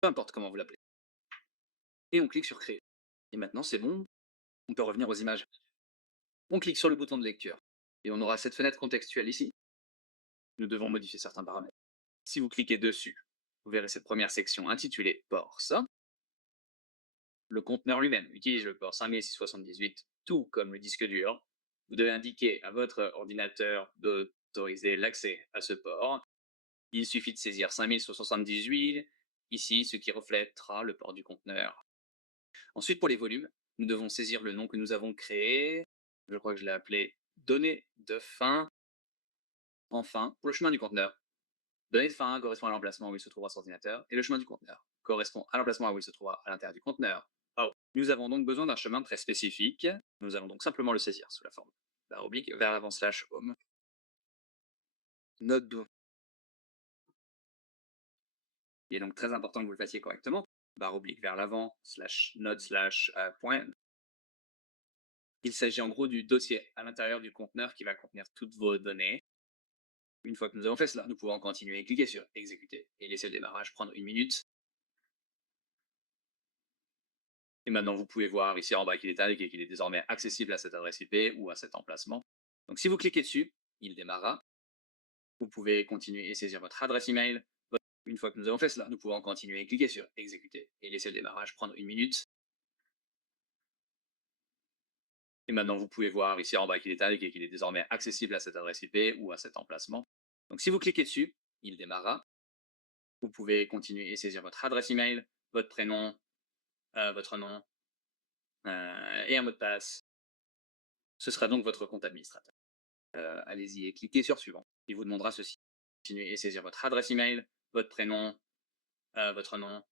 peu importe comment vous l'appelez. Et on clique sur créer. Et maintenant, c'est bon, on peut revenir aux images. On clique sur le bouton de lecture et on aura cette fenêtre contextuelle ici. Nous devons modifier certains paramètres. Si vous cliquez dessus, vous verrez cette première section intitulée Port ça. Le conteneur lui-même utilise le port 5678, tout comme le disque dur. Vous devez indiquer à votre ordinateur d'autoriser l'accès à ce port. Il suffit de saisir 5678 ici, ce qui reflètera le port du conteneur. Ensuite, pour les volumes, nous devons saisir le nom que nous avons créé. Je crois que je l'ai appelé données de fin. Enfin, pour le chemin du conteneur, données de fin correspond à l'emplacement où il se trouvera son ordinateur et le chemin du conteneur correspond à l'emplacement où il se trouvera à l'intérieur du conteneur. Oh. Nous avons donc besoin d'un chemin très spécifique. Nous allons donc simplement le saisir sous la forme barre oblique vers l'avant slash home. Note. Il est donc très important que vous le fassiez correctement. Barre oblique vers l'avant slash node slash point. Il s'agit en gros du dossier à l'intérieur du conteneur qui va contenir toutes vos données. Une fois que nous avons fait cela, nous pouvons continuer et cliquer sur exécuter et laisser le démarrage prendre 1 minute. Et maintenant, vous pouvez voir ici en bas qu'il est indiqué qu'il est désormais accessible à cette adresse IP ou à cet emplacement. Donc si vous cliquez dessus, il démarrera. Vous pouvez continuer et saisir votre adresse email. Une fois que nous avons fait cela, nous pouvons continuer et cliquer sur exécuter et laisser le démarrage prendre 1 minute. Et maintenant, vous pouvez voir ici en bas qu'il est indiqué qu'il est désormais accessible à cette adresse IP ou à cet emplacement. Donc si vous cliquez dessus, il démarrera. Vous pouvez continuer et saisir votre adresse email, votre prénom, votre nom et un mot de passe. Ce sera donc votre compte administrateur. Allez-y et cliquez sur suivant. Il vous demandera ceci. Continuez et saisir votre adresse email, votre prénom, votre nom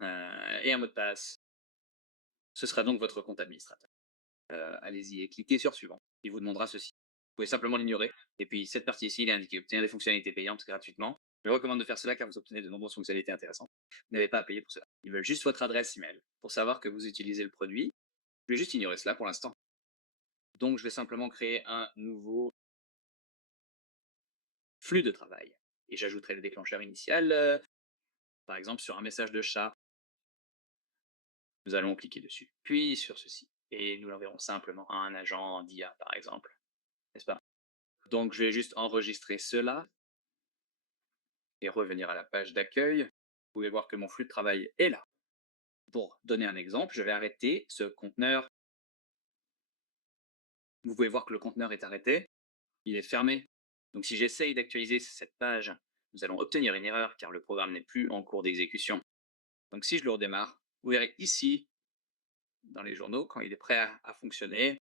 et un mot de passe. Ce sera donc votre compte administrateur. Allez-y et cliquez sur suivant. Il vous demandera ceci. Vous pouvez simplement l'ignorer. Et puis cette partie ici, il est indiqué obtenir des fonctionnalités payantes gratuitement. Je recommande de faire cela car vous obtenez de nombreuses fonctionnalités intéressantes. Vous n'avez pas à payer pour cela. Ils veulent juste votre adresse email pour savoir que vous utilisez le produit. Je vais juste ignorer cela pour l'instant. Donc je vais simplement créer un nouveau flux de travail. Et j'ajouterai le déclencheur initial, par exemple sur un message de chat. Nous allons cliquer dessus, puis sur ceci. Et nous l'enverrons simplement à un agent d'IA, par exemple. N'est-ce pas? Donc je vais juste enregistrer cela et revenir à la page d'accueil. Vous pouvez voir que mon flux de travail est là. Pour donner un exemple, je vais arrêter ce conteneur. Vous pouvez voir que le conteneur est arrêté. Il est fermé. Donc si j'essaye d'actualiser cette page, nous allons obtenir une erreur car le programme n'est plus en cours d'exécution. Donc si je le redémarre, vous verrez ici, dans les journaux, quand il est prêt à fonctionner,